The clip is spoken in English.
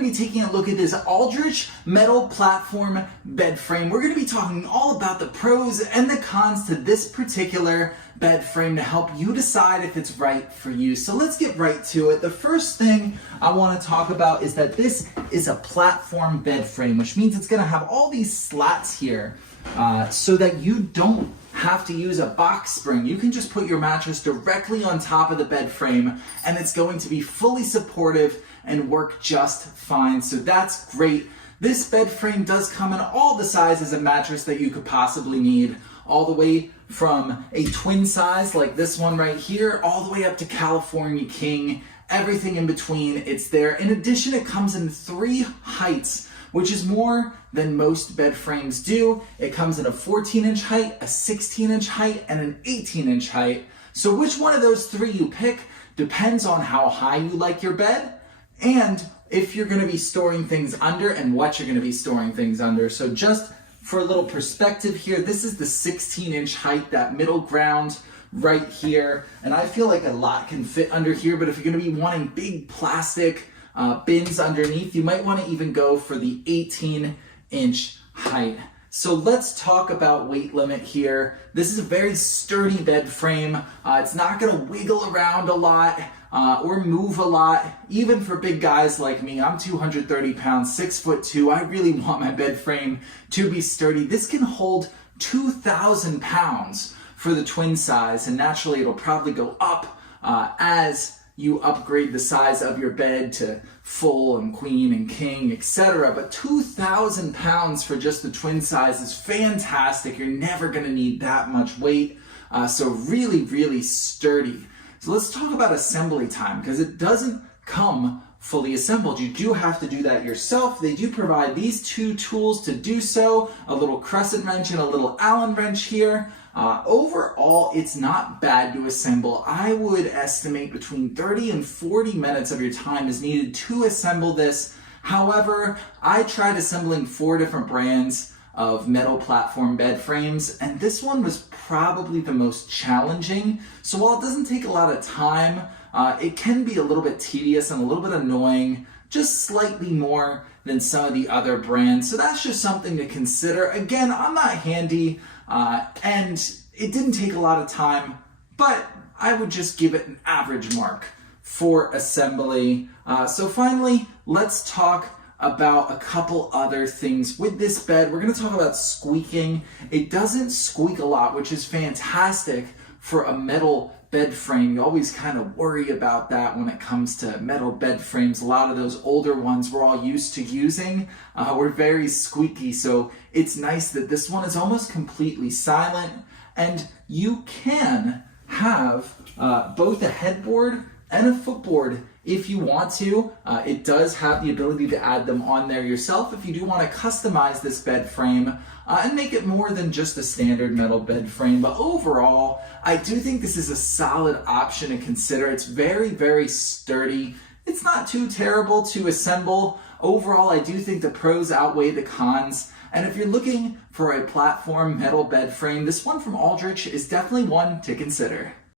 going to be taking a look at this ALDRICH metal platform bed frame. We're going to be talking all about the pros and the cons to this particular bed frame to help you decide if it's right for you. So let's get right to it. The first thing I want to talk about is that this is a platform bed frame, which means it's going to have all these slats here so that you don't have to use a box spring. You can just put your mattress directly on top of the bed frame and it's going to be fully supportive and work just fine. So that's great. This bed frame does come in all the sizes of mattress that you could possibly need, all the way from a twin size like this one right here, all the way up to California King, everything in between, it's there. In addition, it comes in 3 heights, which is more than most bed frames do. It comes in a 14-inch height, a 16-inch height, and an 18-inch height. So which one of those 3 you pick depends on how high you like your bed and if you're gonna be storing things under and what you're gonna be storing things under. So just for a little perspective here, this is the 16-inch height, that middle ground right here. And I feel like a lot can fit under here, but if you're gonna be wanting big plastic bins underneath, you might want to even go for the 18-inch height. So let's talk about weight limit here. This is a very sturdy bed frame. It's not going to wiggle around a lot or move a lot. Even for big guys like me, I'm 230 pounds, 6'2". I really want my bed frame to be sturdy. This can hold 2,000 pounds for the twin size, and naturally it'll probably go up as you upgrade the size of your bed to full and queen and king, etc. But 2,000 pounds for just the twin size is fantastic. You're never going to need that much weight. So really, really sturdy. So let's talk about assembly time, because it doesn't come fully assembled. You do have to do that yourself. They do provide these 2 tools to do so, a little crescent wrench and a little Allen wrench here. Overall, it's not bad to assemble. I would estimate between 30 and 40 minutes of your time is needed to assemble this. However, I tried assembling 4 different brands of metal platform bed frames, and this one was probably the most challenging. So while it doesn't take a lot of time, it can be a little bit tedious and a little bit annoying, just slightly more than some of the other brands. So that's just something to consider. Again, I'm not handy, and it didn't take a lot of time, but I would just give it an average mark for assembly. So finally, let's talk about a couple other things with this bed. We're going to talk about squeaking. It doesn't squeak a lot, which is fantastic for a metal bed frame. You always kind of worry about that when it comes to metal bed frames. A lot of those older ones we're all used to using were very squeaky, so it's nice that this one is almost completely silent, and you can have both a headboard and a footboard if you want to. It does have the ability to add them on there yourself if you do want to customize this bed frame and make it more than just a standard metal bed frame. But overall, I do think this is a solid option to consider. It's very, very sturdy. It's not too terrible to assemble. Overall, I do think the pros outweigh the cons. And if you're looking for a platform metal bed frame, this one from ALDRICH is definitely one to consider.